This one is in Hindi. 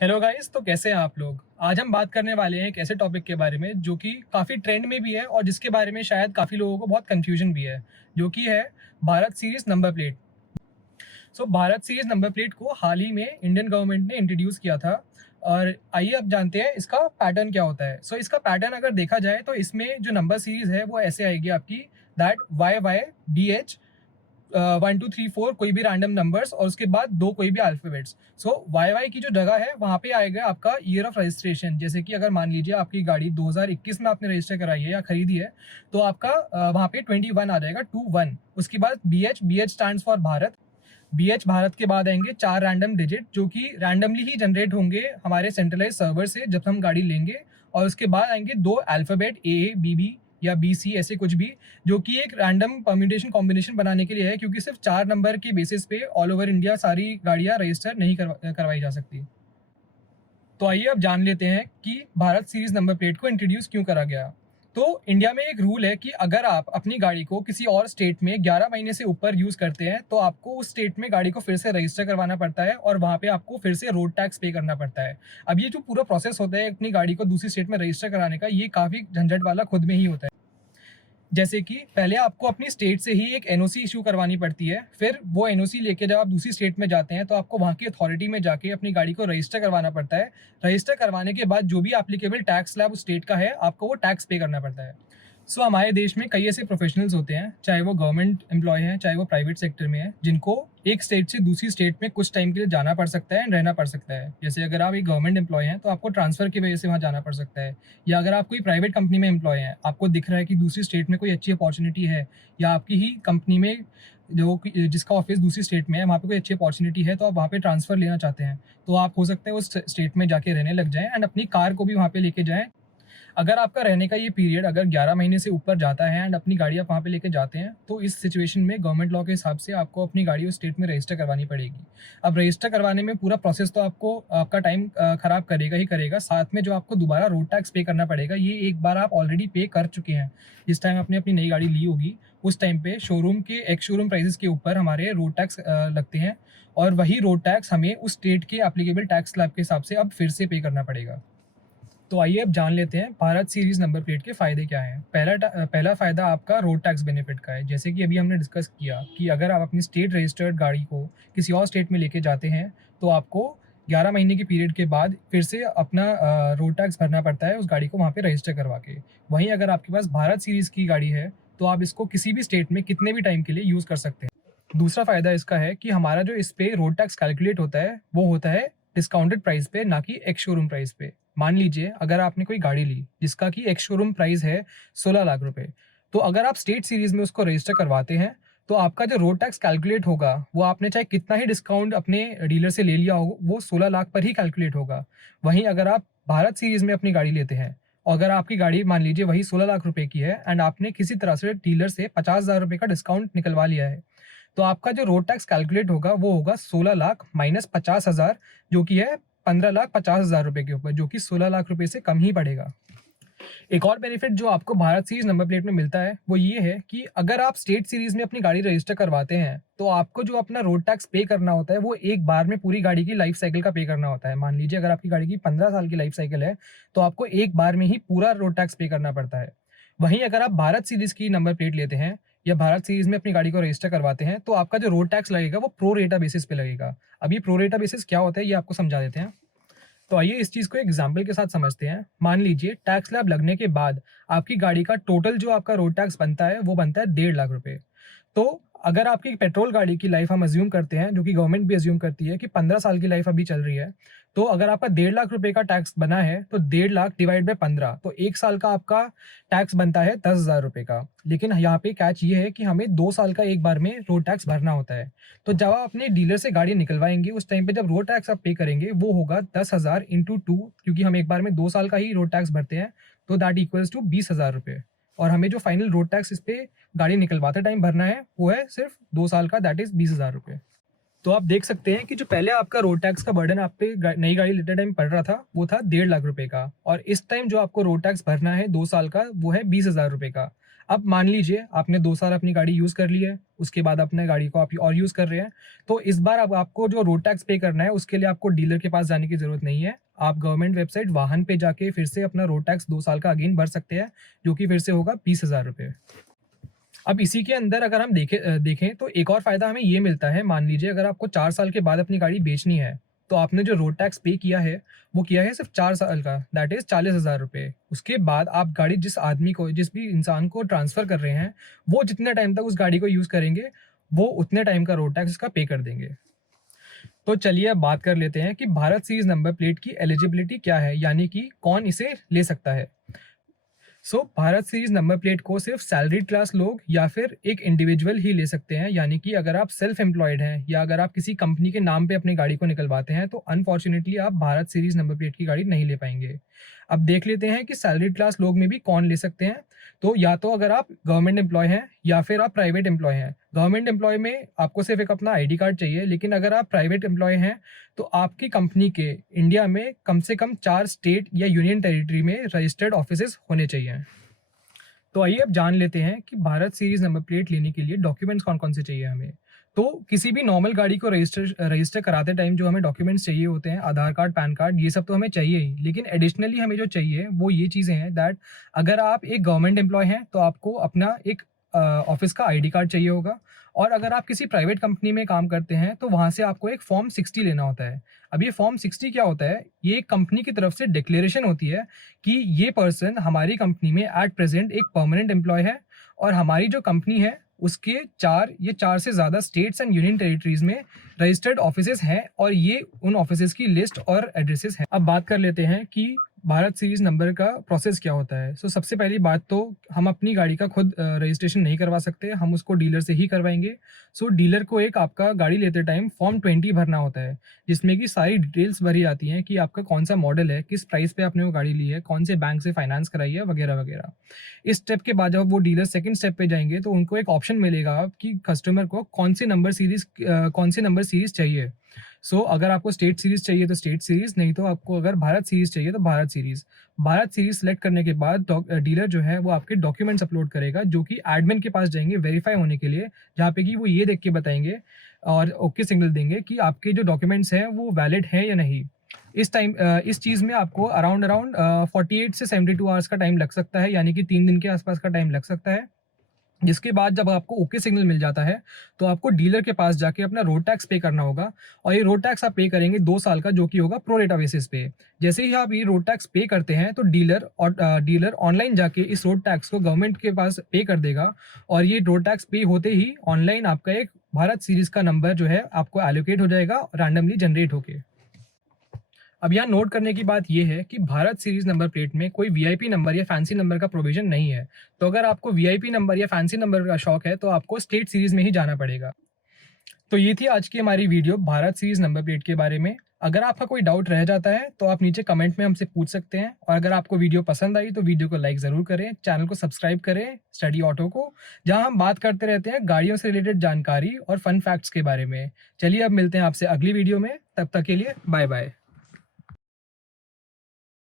हेलो गाइस, तो कैसे हैं आप लोग। आज हम बात करने वाले हैं एक ऐसे टॉपिक के बारे में जो कि काफ़ी ट्रेंड में भी है और जिसके बारे में शायद काफ़ी लोगों को बहुत कंफ्यूजन भी है, जो कि है Bharat series number plate. Bharat series number plate को हाल ही में इंडियन गवर्नमेंट ने इंट्रोड्यूस किया था। और आइए अब जानते हैं इसका पैटर्न क्या होता है। इसका पैटर्न अगर देखा जाए तो इसमें जो नंबर सीरीज है वो ऐसे आएगी आपकी, दैट YYDH 1 2 3 4 कोई भी रैंडम नंबर्स और उसके बाद दो कोई भी अल्फाबेट्स। YY की जो जगह है वहाँ पे आएगा आपका ईयर ऑफ रजिस्ट्रेशन। जैसे कि अगर मान लीजिए आपकी गाड़ी 2021 में आपने रजिस्टर कराई है या खरीदी है, तो आपका वहाँ पे 21 आ जाएगा, 21। उसके बाद BH stands for Bharat. BH Bharat के बाद आएंगे चार रैंडम डिजिट जो कि रैंडमली ही जनरेट होंगे हमारे सेंट्रलाइज सर्वर से जब हम गाड़ी लेंगे। और उसके बाद आएंगे दो अल्फाबेट AA BB या BC, ऐसे कुछ भी, जो कि एक रैंडम परम्यूटेशन कॉम्बिनेशन बनाने के लिए है, क्योंकि सिर्फ चार नंबर के बेसिस पे ऑल ओवर इंडिया सारी गाड़ियां रजिस्टर नहीं करवाई जा सकती। तो आइए अब जान लेते हैं कि भारत सीरीज नंबर प्लेट को इंट्रोड्यूस क्यों करा गया। तो इंडिया में एक रूल है कि अगर आप अपनी गाड़ी को किसी और स्टेट में 11 महीने से ऊपर यूज करते हैं तो आपको उस स्टेट में गाड़ी को फिर से रजिस्टर करवाना पड़ता है और वहां पे आपको फिर से रोड टैक्स पे करना पड़ता है। अब ये जो पूरा प्रोसेस होता है अपनी गाड़ी को दूसरी स्टेट में रजिस्टर कराने का, ये काफी झंझट वाला खुद में ही होता है। जैसे कि पहले आपको अपनी स्टेट से ही एक एनओसी इशू करवानी पड़ती है, फिर वो एनओसी लेके जब आप दूसरी स्टेट में जाते हैं तो आपको वहाँ की अथॉरिटी में जाके अपनी गाड़ी को रजिस्टर करवाना पड़ता है। रजिस्टर करवाने के बाद जो भी एप्लीकेबल टैक्स स्लैब उस स्टेट का है, आपको वो टैक्स पे करना पड़ता है। हमारे देश में कई ऐसे प्रोफेशनल्स होते हैं, चाहे वो गवर्नमेंट एम्प्लॉय हैं चाहे वो प्राइवेट सेक्टर में है, जिनको एक स्टेट से दूसरी स्टेट में कुछ टाइम के लिए जाना पड़ सकता है एंड रहना पड़ सकता है। जैसे अगर आप एक गवर्नमेंट एम्प्लॉय हैं तो आपको ट्रांसफर की वजह से वहाँ जाना पड़ सकता है, या अगर आप कोई प्राइवेट कंपनी में एम्प्लॉय हैं, आपको दिख रहा है कि दूसरी स्टेट में कोई अच्छी अपॉर्चुनिटी है, या आपकी ही कंपनी में जिसका ऑफिस दूसरी स्टेट में है वहाँ पे कोई अच्छी अपॉर्चुनिटी है, तो आप वहाँ पे ट्रांसफर लेना चाहते हैं, तो आप हो सकता है उस स्टेट में जाके रहने लग जाएं एंड अपनी कार को भी वहाँ पे लेके जाएं। अगर आपका रहने का ये पीरियड अगर 11 महीने से ऊपर जाता है एंड अपनी गाड़ी आप वहाँ पे लेके जाते हैं, तो इस सिचुएशन में गवर्नमेंट लॉ के हिसाब से आपको अपनी गाड़ी उस स्टेट में रजिस्टर करवानी पड़ेगी। अब रजिस्टर करवाने में पूरा प्रोसेस तो आपको आपका टाइम खराब करेगा ही करेगा, साथ में जो आपको दोबारा रोड टैक्स पे करना पड़ेगा, ये एक बार आप ऑलरेडी पे कर चुके हैं। जिस टाइम आपने अपनी नई गाड़ी ली होगी उस टाइम पे शोरूम के एक्स शोरूम प्राइसेस के ऊपर हमारे रोड टैक्स लगते हैं, और वही रोड टैक्स हमें उस स्टेट के एप्लीकेबल टैक्स स्लैब के हिसाब से अब फिर से पे करना पड़ेगा। तो आइए अब जान लेते हैं भारत सीरीज नंबर प्लेट के फायदे क्या हैं। पहला फायदा आपका रोड टैक्स बेनिफिट का है। जैसे कि अभी हमने डिस्कस किया कि अगर आप अपनी स्टेट रजिस्टर्ड गाड़ी को किसी और स्टेट में लेके जाते हैं तो आपको 11 महीने के पीरियड के बाद फिर से अपना रोड टैक्स भरना पड़ता है उस गाड़ी को वहाँ पे रजिस्टर करवा के। वहीं अगर आपके पास भारत सीरीज की गाड़ी है तो आप इसको किसी भी स्टेट में कितने भी टाइम के लिए यूज़ कर सकते हैं। दूसरा फायदा इसका है कि हमारा जो इस पे रोड टैक्स कैलकुलेट होता है वो होता है डिस्काउंटेड प्राइस पे, ना कि एक्स शोरूम प्राइस पे। मान लीजिए अगर आपने कोई गाड़ी ली जिसका कि एक्स शोरूम प्राइस है 16 लाख रुपए, तो अगर आप स्टेट सीरीज में उसको रजिस्टर करवाते हैं तो आपका जो रोड टैक्स कैलकुलेट होगा वो आपने चाहे कितना ही डिस्काउंट अपने डीलर से ले लिया हो, वो 16 लाख पर ही कैलकुलेट होगा। वहीं अगर आप भारत सीरीज में अपनी गाड़ी लेते हैं और अगर आपकी गाड़ी मान लीजिए वही 16 लाख रुपए की है एंड आपने किसी तरह से डीलर से 50,000 रुपए का डिस्काउंट निकलवा लिया है, तो आपका जो रोड टैक्स कैलकुलेट होगा वो होगा 16 लाख माइनस 50,000, जो कि है 15,50,000 रुपए के ऊपर, जो कि 16 लाख रुपए से कम ही पड़ेगा। एक और बेनिफिट जो आपको भारत सीरीज नंबर प्लेट में मिलता है वो ये है कि अगर आप स्टेट सीरीज में अपनी गाड़ी रजिस्टर करवाते हैं तो आपको जो अपना रोड टैक्स पे करना होता है वो एक बार में पूरी गाड़ी की लाइफ साइकिल का पे करना होता है। मान लीजिए अगर आपकी गाड़ी की 15 साल की लाइफ साइकिल है तो आपको एक बार में ही पूरा रोड टैक्स पे करना पड़ता है। वहीं अगर आप भारत सीरीज की नंबर प्लेट लेते हैं या भारत सीरीज में अपनी गाड़ी को रजिस्टर करवाते हैं तो आपका जो रोड टैक्स लगेगा वो प्रो रेटा बेसिस पे लगेगा। अब ये प्रो रेटा बेसिस क्या होता है ये आपको समझा देते हैं। तो आइए इस चीज़ को एग्जाम्पल के साथ समझते हैं। मान लीजिए टैक्स स्लैब लगने के बाद आपकी गाड़ी का टोटल जो आपका रोड टैक्स बनता है वो बनता है 1.5 लाख रुपए। तो अगर आपकी पेट्रोल गाड़ी की लाइफ हम अज्यूम करते हैं, जो कि गवर्नमेंट भी अज्यूम करती है कि 15 साल की लाइफ अभी चल रही है, तो अगर आपका 1.5 लाख रुपए का टैक्स बना है तो 1.5 लाख डिवाइड बाय 15, तो एक साल का आपका टैक्स बनता है 10,000 रुपए का। लेकिन यहाँ पे कैच ये है कि हमें 2 साल का एक बार में रोड टैक्स भरना होता है। तो जब आप अपने डीलर से गाड़ी निकलवाएंगे उस टाइम पे जब रोड टैक्स आप पे करेंगे वो होगा 10,000 इंटू 2, क्योंकि हम एक बार में 2 साल का ही रोड टैक्स भरते हैं, तो दैट इक्वल्स टू 20,000 रुपये। और हमें जो फाइनल रोड टैक्स इस पे गाड़ी निकलवाते टाइम भरना है वो है सिर्फ 2 साल का, दैट इज 20,000 रुपये। तो आप देख सकते हैं कि जो पहले आपका रोड टैक्स का बर्डन आप पे नई गाड़ी लेते टाइम पड़ रहा था वो था 1.5 लाख रुपए का, और इस टाइम जो आपको रोड टैक्स भरना है 2 साल का वो है 20,000 रुपए का। अब मान लीजिए आपने 2 साल अपनी गाड़ी यूज़ कर ली है, उसके बाद अपने गाड़ी को आप और यूज़ कर रहे हैं, तो इस बार अब आपको जो रोड टैक्स पे करना है उसके लिए आपको डीलर के पास जाने की ज़रूरत नहीं है। आप गवर्नमेंट वेबसाइट वाहन पे जाके फिर से अपना रोड टैक्स 2 साल का अगेन भर सकते हैं, जो कि फिर से होगा 20,000 रुपये। अब इसी के अंदर अगर हम देखें तो एक और फ़ायदा हमें ये मिलता है, मान लीजिए अगर आपको 4 साल के बाद अपनी गाड़ी बेचनी है, तो आपने जो रोड टैक्स पे किया है, वो किया है सिर्फ़ 4 साल का, दैट इज़ 40,000 रुपए। उसके बाद आप गाड़ी जिस भी इंसान को ट्रांसफ़र कर रहे हैं, वो जितने टाइम तक उस गाड़ी को यूज़ करेंगे, वो उतने टाइम का रोड टैक्स उसका पे कर देंगे। तो चलिए अब बात कर लेते हैं कि भारत सीरीज़ नंबर प्लेट की एलिजिबिलिटी क्या है, यानी कि कौन इसे ले सकता है। भारत सीरीज नंबर प्लेट को सिर्फ सैलरीड क्लास लोग या फिर एक इंडिविजुअल ही ले सकते हैं, यानी कि अगर आप सेल्फ एम्प्लॉयड हैं या अगर आप किसी कंपनी के नाम पे अपनी गाड़ी को निकलवाते हैं तो अनफॉर्चुनेटली आप भारत सीरीज नंबर प्लेट की गाड़ी नहीं ले पाएंगे। अब देख लेते हैं कि सैलरीड क्लास लोग में भी कौन ले सकते हैं। तो या तो अगर आप गवर्नमेंट एम्प्लॉय हैं या फिर आप प्राइवेट एम्प्लॉय हैं। गवर्नमेंट एम्प्लॉय में आपको सिर्फ एक अपना आईडी कार्ड चाहिए, लेकिन अगर आप प्राइवेट एम्प्लॉय हैं तो आपकी कंपनी के इंडिया में कम से कम 4 स्टेट या यूनियन टेरिटरी में रजिस्टर्ड ऑफिसेज होने चाहिए। तो आइए अब जान लेते हैं कि भारत सीरीज नंबर प्लेट लेने के लिए डॉक्यूमेंट्स कौन कौन से चाहिए हमें। तो किसी भी नॉर्मल गाड़ी को रजिस्टर कराते टाइम जो हमें डॉक्यूमेंट्स चाहिए होते हैं, आधार कार्ड, पैन कार्ड, ये सब तो हमें चाहिए ही, लेकिन एडिशनली हमें जो चाहिए वो ये चीज़ें हैं दैट अगर आप एक गवर्नमेंट एम्प्लॉय हैं तो आपको अपना एक ऑफिस का आईडी कार्ड चाहिए होगा, और अगर आप किसी प्राइवेट कंपनी में काम करते हैं तो वहाँ से आपको एक फॉर्म 60 लेना होता है। अब ये फॉर्म 60 क्या होता है? ये एक कंपनी की तरफ से डिक्लेरेशन होती है कि ये पर्सन हमारी कंपनी में एट प्रेजेंट एक परमानेंट एम्प्लॉय है और हमारी जो कंपनी है उसके 4 से ज़्यादा स्टेट्स एंड यूनियन टेरिटरीज में रजिस्टर्ड ऑफिसेज हैं और ये उन ऑफिसेज की लिस्ट और एड्रेसेस हैं। अब बात कर लेते हैं कि भारत सीरीज नंबर का प्रोसेस क्या होता है। सबसे पहली बात तो हम अपनी गाड़ी का खुद रजिस्ट्रेशन नहीं करवा सकते, हम उसको डीलर से ही करवाएंगे। डीलर को एक आपका गाड़ी लेते टाइम फॉर्म 20 भरना होता है, जिसमें कि सारी डिटेल्स भरी आती हैं कि आपका कौन सा मॉडल है, किस प्राइस पे आपने वो गाड़ी ली है, कौन से बैंक से फाइनेंस कराई है, वगैरह वगैरह। इस स्टेप के बाद जब वो डीलर सेकंड स्टेप पे जाएंगे तो उनको एक ऑप्शन मिलेगा कि कस्टमर को कौन से नंबर सीरीज चाहिए। अगर आपको स्टेट सीरीज चाहिए तो स्टेट सीरीज, नहीं तो आपको अगर भारत सीरीज चाहिए तो भारत सीरीज सेलेक्ट करने के बाद डीलर जो है वो आपके डॉक्यूमेंट्स अपलोड करेगा, जो कि एडमिन के पास जाएंगे वेरीफाई होने के लिए, जहाँ पे कि वो ये देख के बताएंगे और ओके सिग्नल देंगे कि आपके जो डॉक्यूमेंट्स हैं वो वैलिड है या नहीं। इस चीज़ में आपको अराउंड 48 से 72 आवर्स का टाइम लग सकता है, यानी कि 3 दिन के आसपास का टाइम लग सकता है। जिसके बाद जब आपको ओके सिग्नल मिल जाता है तो आपको डीलर के पास जाके अपना रोड टैक्स पे करना होगा, और ये रोड टैक्स आप पे करेंगे 2 साल का, जो कि होगा प्रो रेटा बेसिस पे। जैसे ही आप ये रोड टैक्स पे करते हैं तो डीलर ऑनलाइन जाके इस रोड टैक्स को गवर्नमेंट के पास पे कर देगा, और ये रोड टैक्स पे होते ही ऑनलाइन आपका एक भारत सीरीज का नंबर जो है आपको एलोकेट हो जाएगा रैंडमली जनरेट होके। अब यहाँ नोट करने की बात यह है कि भारत सीरीज नंबर प्लेट में कोई वीआईपी नंबर या फैंसी नंबर का प्रोविजन नहीं है। तो अगर आपको वीआईपी नंबर या फैंसी नंबर का शौक है तो आपको स्टेट सीरीज में ही जाना पड़ेगा। तो ये थी आज की हमारी video Bharat series number plate के बारे में। अगर आपका कोई डाउट रह जाता है तो आप नीचे कमेंट में हमसे पूछ सकते हैं, और अगर आपको वीडियो पसंद आई तो वीडियो को लाइक ज़रूर करें, चैनल को सब्सक्राइब करें स्टडी ऑटो को, जहां हम बात करते रहते हैं गाड़ियों से रिलेटेड जानकारी और फन फैक्ट्स के बारे में। चलिए अब मिलते हैं आपसे अगली वीडियो में, तब तक के लिए बाय बाय।